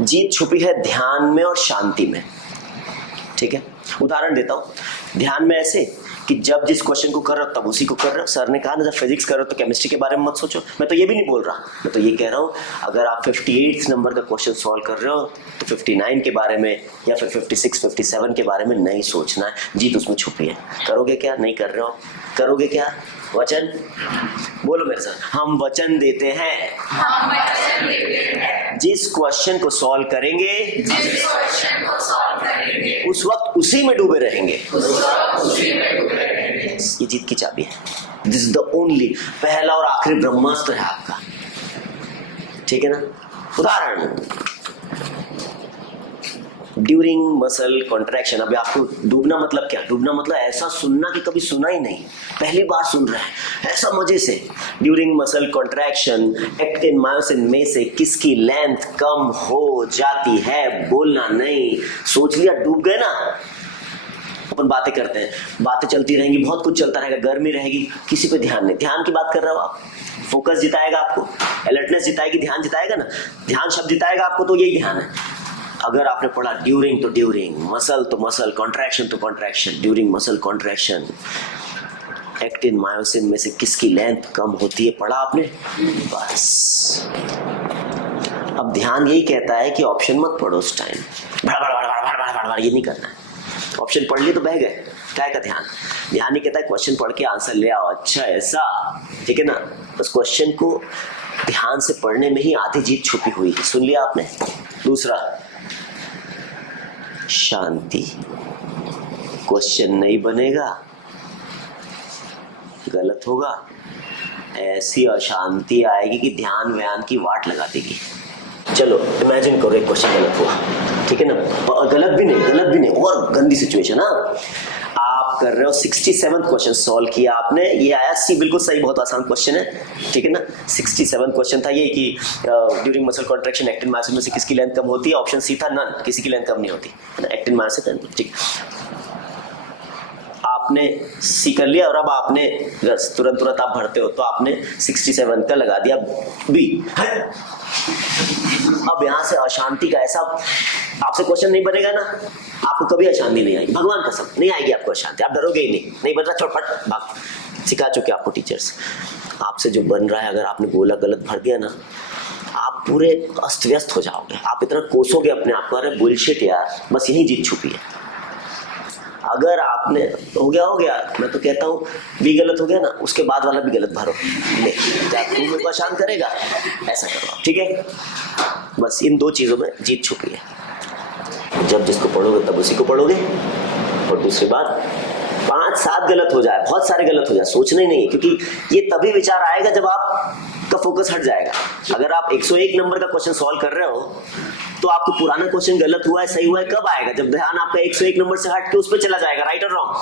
जीत छुपी है ध्यान में और शांति में। ठीक है, उदाहरण देता हूं। ध्यान में ऐसे कि जब जिस क्वेश्चन को कर रहे हो तब उसी को कर रहे हो। सर ने कहा ना, जब फिजिक्स कर रहे हो तो केमिस्ट्री के बारे में मत सोचो। मैं तो ये भी नहीं बोल रहा, मैं तो ये कह रहा हूं अगर आप 58 नंबर का क्वेश्चन सॉल्व कर रहे हो तो 59 के बारे में या फिर 56, 57 के बारे में नहीं सोचना है। जीत उसमें छुपी है। करोगे क्या? नहीं कर रहे हो, करोगे क्या? वचन बोलो मेरे साथ, हम वचन देते हैं, जिस क्वेश्चन को सॉल्व करेंगे उस वक्त उसी में डूबे रहेंगे। ये जीत की चाबी है। दिस इज द ओनली, पहला और आखिरी ब्रह्मास्त्र है आपका। ठीक है ना। उदाहरण, ड्यूरिंग मसल कॉन्ट्रैक्शन। अभी आपको डूबना मतलब क्या? डूबना मतलब ऐसा सुनना कि कभी सुना ही नहीं, पहली बार सुन रहे हैं ऐसा मजे से। During muscle contraction actin myosin में से किसकी लेंथ कम हो जाती है? बोलना नहीं, सोच लिया, डूब गए ना। अपन बातें करते हैं, बातें चलती रहेंगी, बहुत कुछ चलता रहेगा, गर्मी रहेगी, किसी पे ध्यान नहीं। ध्यान की बात कर रहे हो आप, फोकस जिताएगा आपको, अलर्टनेस जिताएगी, ध्यान जिताएगा ना। ध्यान शब्द जिताएगा आपको, तो यही ध्यान है। अगर आपने पढ़ा ड्यूरिंग तो ड्यूरिंग, मसल तो मसल, कॉन्ट्रैक्शन तो contraction, during muscle contraction actin myosin में से किसकी लेंथ कम होती है, पढ़ा आपने? बस। अब ध्यान यही कहता है कि ऑप्शन मत पढ़ो उस टाइम, भड़ ये नहीं करना है। ऑप्शन पढ़ लिए तो बह गए, क्या का ध्यान? ध्यान नहीं कहता है क्वेश्चन पढ़ के आंसर ले आओ, अच्छा ऐसा, ठीक है ना। उस क्वेश्चन को ध्यान से पढ़ने में ही आधी जीत छुपी हुई है। सुन लिया आपने। दूसरा, शांति। क्वेश्चन नहीं बनेगा, गलत होगा, ऐसी अशांति आएगी कि ध्यान व्यान की वाट लगा देगी। चलो इमेजिन करो एक क्वेश्चन गलत हुआ, ठीक है ना, और गलत भी नहीं, और गंदी सिचुएशन। आप कर रहे हो 67 क्वेश्चन सॉल्व किया आपने, ये आया सी, बिल्कुल सही, बहुत आसान क्वेश्चन है, ठीक है ना। 67 क्वेश्चन था ये कि during muscle contraction actin myosin में से किसकी लेंथ कम होती है? ऑप्शन सी था नन, किसी की लेंथ कम नहीं होती, एक्टिन मायोसिन। ठीक, आपने सी कर लिया और अब आपने तुरंत आप भरते हो तो आपने 67 का लगा दिया बी। अब यहां से अशांति का ऐसा, आपसे क्वेश्चन नहीं बनेगा ना, आपको कभी अशांति नहीं आएगी, भगवान कसम नहीं आएगी आपको अशांति, आप डरोगे ही नहीं बन रहा चौपट भाग, सिखा चुके आपको टीचर्स। आपसे जो बन रहा है, अगर आपने गोला गलत भर दिया ना, आप पूरे अस्त व्यस्त हो जाओगे, आप इतना कोसोगे अपने आप को, अरे बुलशिट यार, बस यही जीत छुपी है। अगर आपने हो गया, मैं तो कहता हूँ भी गलत हो गया ना, उसके बाद वाला भी गलत भरो, ले क्या तू मेरे को आसान करेगा, ऐसा करो, ठीक है। बस इन दो चीजों में जीत छुपी है। जब जिसको पढ़ोगे तब उसी को पढ़ोगे। और दूसरी बात, 5-7 गलत हो जाए, बहुत सारे गलत हो जाए, सोचना ही नहीं, क्योंकि ये तभी विचार आएगा जब आपका फोकस हट जाएगा। अगर आप 101 नंबर का क्वेश्चन सॉल्व कर रहे हो तो आपको पुराना क्वेश्चन गलत हुआ है सही हुआ है कब आएगा? जब ध्यान आपका 101 नंबर से हट के उस पर चला जाएगा, राइट और रॉन्ग।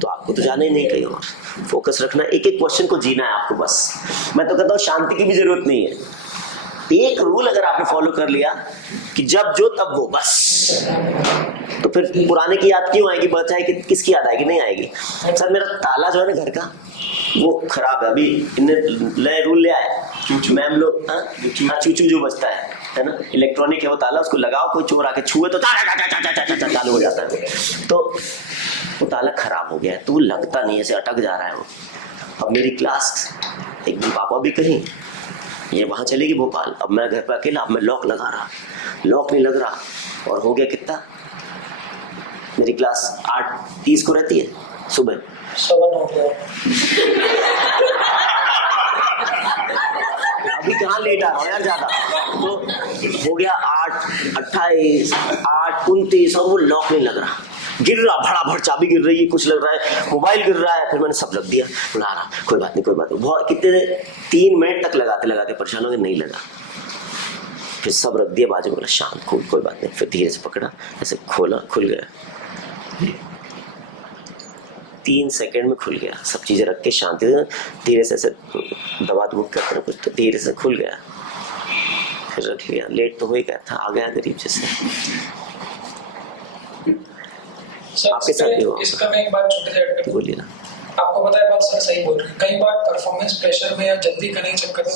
तो आपको तो जाना ही नहीं कहीं और, फोकस रखना, एक एक क्वेश्चन को जीना है आपको। बस मैं तो कहता हूँ शांति की भी जरूरत नहीं है। एक रूल अगर आपने फॉलो कर लिया कि जब जो तब वो, बस, तो फिर पुराने की याद क्यों आएगी? बचाए कि किसकी याद आएगी? नहीं आएगी। सर मेरा ताला जो है ना घर का वो खराब है, अभी इन्हें नए रूल ले आए मैम लोग, चूचू जो बजता है ना, इलेक्ट्रॉनिक है वो ताला, उसको लगाओ, कोई चोर आके छुए तो चालू हो जाता है। तो वो ताला खराब हो गया है, तो वो लगता नहीं, ऐसे अटक जा रहा है वो। अब मेरी क्लास, एक दिन पापा भी कहीं, ये वहां चलेगी भोपाल, अब मैं घर पे अकेला, अब मैं लॉक लगा रहा, लॉक नहीं लग रहा, और हो गया कितना, मेरी क्लास 8:30 को रहती है सुबह, 7 अभी कहाँ लेट आ रहा हूँ यार ज्यादा, तो हो गया 8:28, 8:29 और वो लॉक नहीं लग रहा, गिर रहा, भड़ाभड़ चाबी गिर रही है, कुछ लग रहा है, मोबाइल गिर रहा है, फिर मैंने सब रख दिया, बुला रहा, कोई बात नहीं, बहुत कितने 3 मिनट तक लगाते परेशान हो गए, नहीं लगा, फिर सब रख दिया बाजू, बोला शांत, कोई बात नहीं, फिर धीरे से पकड़ा, ऐसे खोला, खुल गया, 3 सेकंड में खुल गया, सब चीजें रख के शांति से धीरे से ऐसे दबा दुब करते ना कुछ, तो धीरे से खुल गया, फिर रख लिया, लेट तो हो ही गया था, आ गया गरीब जैसे। आपके साथ भी हुआ? इसका मैं एक बात छोटी सी बोलिए ना। आपको पता है, बात सर सही बोल रहे हैं, कई बार परफॉर्मेंस प्रेशर में या जल्दी करने के चक्कर में